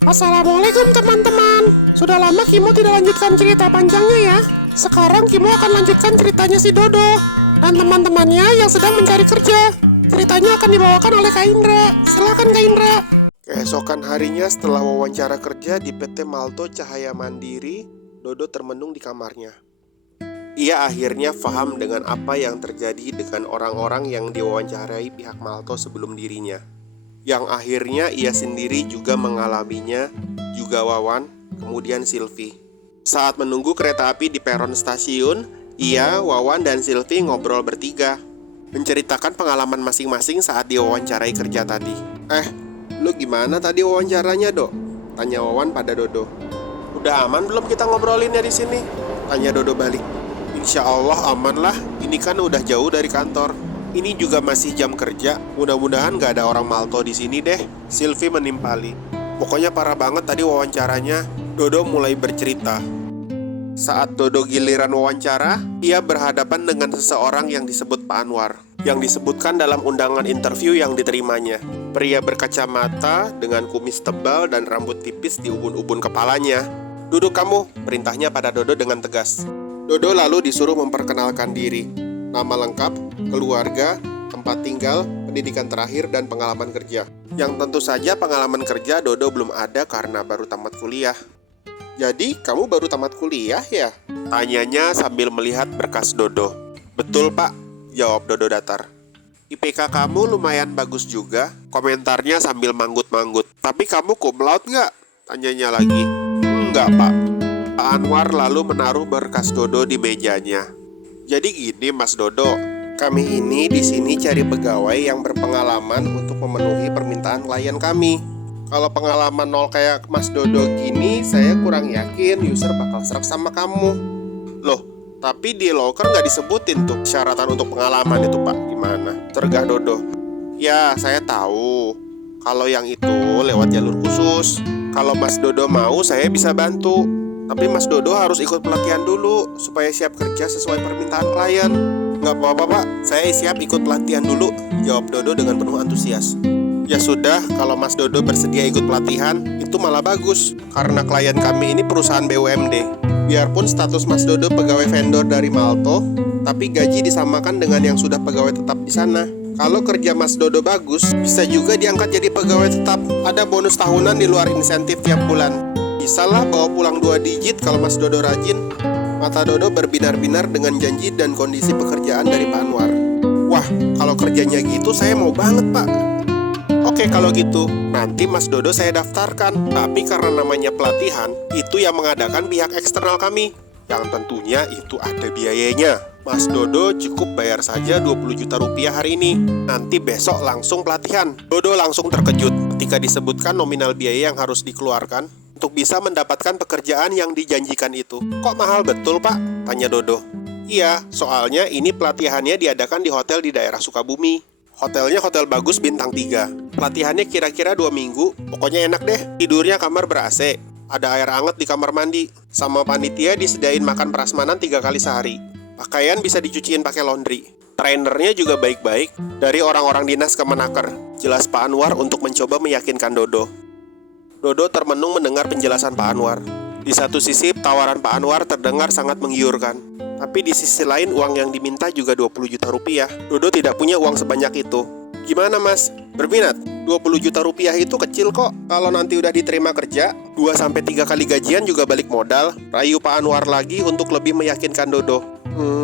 Assalamualaikum teman-teman. Sudah lama Kimo tidak lanjutkan cerita panjangnya ya. Sekarang Kimo akan lanjutkan ceritanya si Dodo dan teman-temannya yang sedang mencari kerja. Ceritanya akan dibawakan oleh Kak Indra. Silakan Kak Indra. Keesokan harinya setelah wawancara kerja di PT Malto Cahaya Mandiri, Dodo termenung di kamarnya. Ia akhirnya paham dengan apa yang terjadi dengan orang-orang yang diwawancarai pihak Malto sebelum dirinya, yang akhirnya ia sendiri juga mengalaminya, juga Wawan, kemudian Silvi. Saat menunggu kereta api di peron stasiun, ia, Wawan, dan Silvi ngobrol bertiga, menceritakan pengalaman masing-masing saat diwawancarai kerja tadi. Lu gimana tadi wawancaranya, Dok? Tanya Wawan pada Dodo. Udah aman belum kita ngobrolinnya di sini? Tanya Dodo balik. Insya Allah aman lah, ini kan udah jauh dari kantor. Ini juga masih jam kerja, mudah-mudahan gak ada orang Malto di sini deh. Silvi menimpali. Pokoknya parah banget tadi wawancaranya. Dodo mulai bercerita. Saat Dodo giliran wawancara, ia berhadapan dengan seseorang yang disebut Pak Anwar, yang disebutkan dalam undangan interview yang diterimanya. Pria berkacamata dengan kumis tebal dan rambut tipis di ubun-ubun kepalanya. Duduk kamu, perintahnya pada Dodo dengan tegas. Dodo lalu disuruh memperkenalkan diri. Nama lengkap, keluarga, tempat tinggal, pendidikan terakhir, dan pengalaman kerja. Yang tentu saja pengalaman kerja Dodo belum ada karena baru tamat kuliah. Jadi, kamu baru tamat kuliah ya? Tanyanya sambil melihat berkas Dodo. Betul pak, jawab Dodo datar. IPK kamu lumayan bagus juga, komentarnya sambil manggut-manggut. Tapi kamu cum laude nggak? Tanyanya lagi. Enggak pak. Pak Anwar lalu menaruh berkas Dodo di mejanya. Jadi gini Mas Dodo, kami ini di sini cari pegawai yang berpengalaman untuk memenuhi permintaan klien kami. Kalau pengalaman nol kayak Mas Dodo gini, saya kurang yakin user bakal serak sama kamu. Loh, tapi di loker nggak disebutin tuh syaratan untuk pengalaman itu pak. Gimana? Cergah Dodo. Ya, saya tahu. Kalau yang itu lewat jalur khusus. Kalau Mas Dodo mau, saya bisa bantu. Tapi Mas Dodo harus ikut pelatihan dulu supaya siap kerja sesuai permintaan klien. Nggak apa-apa pak, saya siap ikut pelatihan dulu, jawab Dodo dengan penuh antusias. Ya sudah, kalau Mas Dodo bersedia ikut pelatihan, itu malah bagus. Karena klien kami ini perusahaan BUMD. Biarpun status Mas Dodo pegawai vendor dari Malto, tapi gaji disamakan dengan yang sudah pegawai tetap di sana. Kalau kerja Mas Dodo bagus, bisa juga diangkat jadi pegawai tetap. Ada bonus tahunan di luar insentif tiap bulan. Bisalah bawa pulang 2 digit kalau Mas Dodo rajin. Mata Dodo berbinar-binar dengan janji dan kondisi pekerjaan dari Pak Anwar. Wah, kalau kerjanya gitu saya mau banget pak. Oke kalau gitu, nanti Mas Dodo saya daftarkan. Tapi karena namanya pelatihan, itu yang mengadakan pihak eksternal kami, yang tentunya itu ada biayanya. Mas Dodo cukup bayar saja 20 juta rupiah hari ini. Nanti besok langsung pelatihan. Dodo langsung terkejut ketika disebutkan nominal biaya yang harus dikeluarkan untuk bisa mendapatkan pekerjaan yang dijanjikan itu. Kok mahal betul pak? Tanya Dodo. Iya, soalnya ini pelatihannya diadakan di hotel di daerah Sukabumi. Hotelnya hotel bagus bintang 3. Pelatihannya kira-kira 2 minggu. Pokoknya enak deh. Tidurnya kamar ber-AC. Ada air hangat di kamar mandi. Sama panitia disediain makan prasmanan 3 kali sehari. Pakaian bisa dicuciin pakai laundry. Trainernya juga baik-baik. Dari orang-orang dinas Kemenaker. Jelas Pak Anwar untuk mencoba meyakinkan Dodo. Dodo termenung mendengar penjelasan Pak Anwar. Di satu sisi tawaran Pak Anwar terdengar sangat menggiurkan. Tapi di sisi lain uang yang diminta juga 20 juta rupiah. Dodo tidak punya uang sebanyak itu. Gimana mas? Berminat? 20 juta rupiah itu kecil kok. Kalau nanti udah diterima kerja, 2-3 kali gajian juga balik modal. Rayu Pak Anwar lagi untuk lebih meyakinkan Dodo.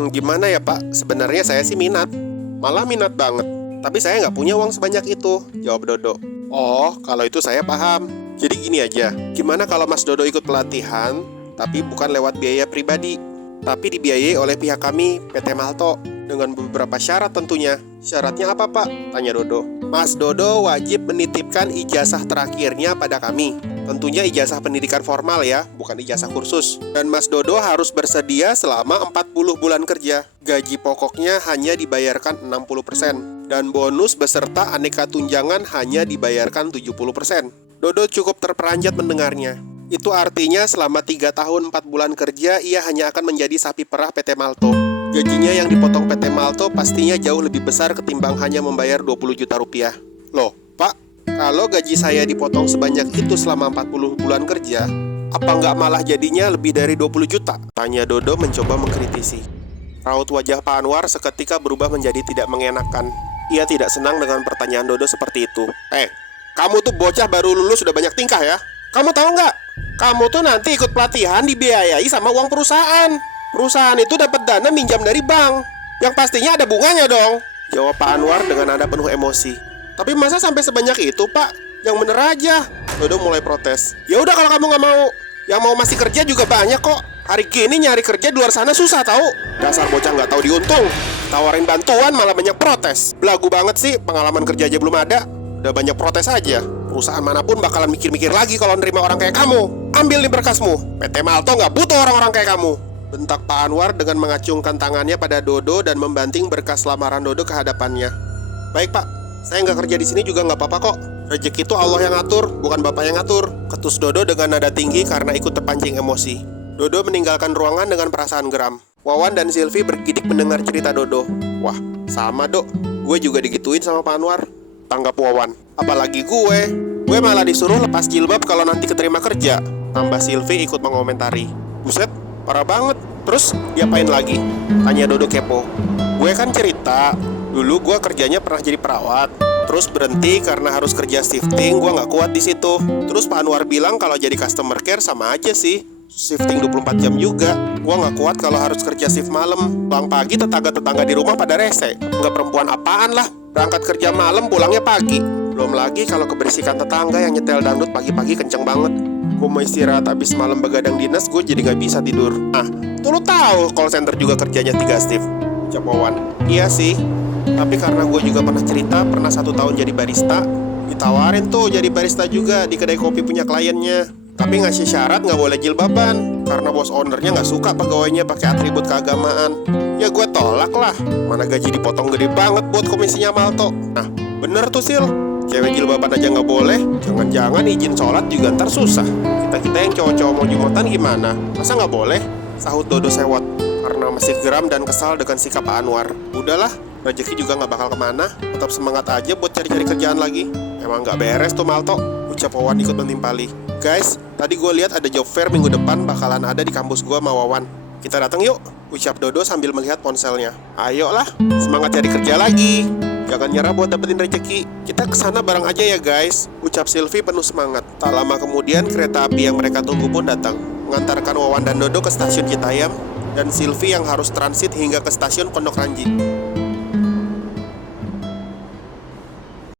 Gimana ya pak? Sebenarnya saya sih minat. Malah minat banget. Tapi saya nggak punya uang sebanyak itu, jawab Dodo. Oh, kalau itu saya paham. Jadi gini aja, gimana kalau Mas Dodo ikut pelatihan, tapi bukan lewat biaya pribadi, tapi dibiayai oleh pihak kami, PT Malto, dengan beberapa syarat tentunya. Syaratnya apa pak? Tanya Dodo. Mas Dodo wajib menitipkan ijazah terakhirnya pada kami. Tentunya ijazah pendidikan formal ya, bukan ijazah kursus. Dan Mas Dodo harus bersedia selama 40 bulan kerja. Gaji pokoknya hanya dibayarkan 60%. Dan bonus beserta aneka tunjangan hanya dibayarkan 70%. Dodo cukup terperanjat mendengarnya. Itu artinya selama 3 tahun 4 bulan kerja, ia hanya akan menjadi sapi perah PT Malto. Gajinya yang dipotong PT Malto pastinya jauh lebih besar ketimbang hanya membayar 20 juta rupiah. Loh, Pak, Kalau gaji saya dipotong sebanyak itu selama 40 bulan kerja, apa nggak malah jadinya lebih dari 20 juta? Tanya Dodo mencoba mengkritisi. Raut wajah Pak Anwar seketika berubah menjadi tidak mengenakan. Ia tidak senang dengan pertanyaan Dodo seperti itu. Kamu tuh bocah baru lulus sudah banyak tingkah ya? Kamu tahu nggak? Kamu tuh nanti ikut pelatihan dibiayai sama uang perusahaan. Perusahaan itu dapat dana minjam dari bank. Yang pastinya ada bunganya dong. Jawab Pak Anwar dengan nada penuh emosi. Tapi masa sampai sebanyak itu, Pak? Yang bener aja. Dodo mulai protes. Ya udah kalau kamu nggak mau. Yang mau masih kerja juga banyak kok. Hari gini nyari kerja di luar sana susah tahu. Dasar bocah nggak tahu diuntung. Tawarin bantuan malah banyak protes. Belagu banget sih, pengalaman kerja aja belum ada. Udah banyak protes aja. Perusahaan manapun bakalan mikir-mikir lagi kalau nerima orang kayak kamu. Ambil nih berkasmu. PT Malto nggak butuh orang-orang kayak kamu. Bentak Pak Anwar dengan mengacungkan tangannya pada Dodo dan membanting berkas lamaran Dodo ke hadapannya. Baik Pak, saya nggak kerja di sini juga nggak apa-apa kok. Rezeki itu Allah yang ngatur, bukan Bapak yang ngatur. Ketus Dodo dengan nada tinggi karena ikut terpancing emosi. Dodo meninggalkan ruangan dengan perasaan geram. Wawan dan Silvi bergidik mendengar cerita Dodo. Wah, sama Dok. Gue juga digituin sama Pak Anwar. Tanggap Wawan. Apalagi gue malah disuruh lepas jilbab kalau nanti keterima kerja. Tambah Silvi ikut mengomentari. Buset, parah banget. Terus diapain lagi? Tanya Dodo kepo. Gue kan cerita, dulu gue kerjanya pernah jadi perawat. Terus berhenti karena harus kerja shifting, gue nggak kuat di situ. Terus Pak Anwar bilang kalau jadi customer care sama aja sih. Shifting 24 jam juga. Gue nggak kuat kalau harus kerja shift malam. Pulang pagi tetangga-tetangga di rumah pada rese. Nggak perempuan apaan lah. Berangkat kerja malam, pulangnya pagi. Belum lagi kalau keberisikan tetangga yang nyetel dangdut pagi-pagi kenceng banget. Gue mau istirahat abis malam begadang dinas, gue jadi gak bisa tidur. Tuh lu tahu call center juga kerjanya 3 shift. Ucap Wawan. Iya sih, tapi karena gue juga pernah cerita, pernah 1 tahun jadi barista. Ditawarin tuh jadi barista juga di kedai kopi punya kliennya. Tapi ngasih syarat gak boleh jilbaban, karena bos ownernya gak suka pegawainya pakai atribut keagamaan. Ya gue tolak lah, mana gaji dipotong gede banget buat komisinya Malto. Bener tuh Sil, cewek jilbaban aja gak boleh. Jangan-jangan izin sholat juga ntar susah. Kita yang cowok-cowok mau jumatan gimana? Masa gak boleh? Sahut Dodo sewot karena masih geram dan kesal dengan sikap Pak Anwar. Udahlah, rezeki juga gak bakal kemana. Tetap semangat aja buat cari-cari kerjaan lagi. Emang gak beres tuh Malto. Ucap Wawan ikut menimpali. Guys, tadi gue lihat ada job fair minggu depan bakalan ada di kampus gue sama Wawan. Kita datang yuk, ucap Dodo sambil melihat ponselnya. Ayolah, semangat cari kerja lagi. Jangan nyerah buat dapetin rezeki. Kita kesana bareng aja ya guys, ucap Silvi penuh semangat. Tak lama kemudian kereta api yang mereka tunggu pun datang, mengantarkan Wawan dan Dodo ke stasiun Citayam, dan Silvi yang harus transit hingga ke stasiun Pondok Ranji.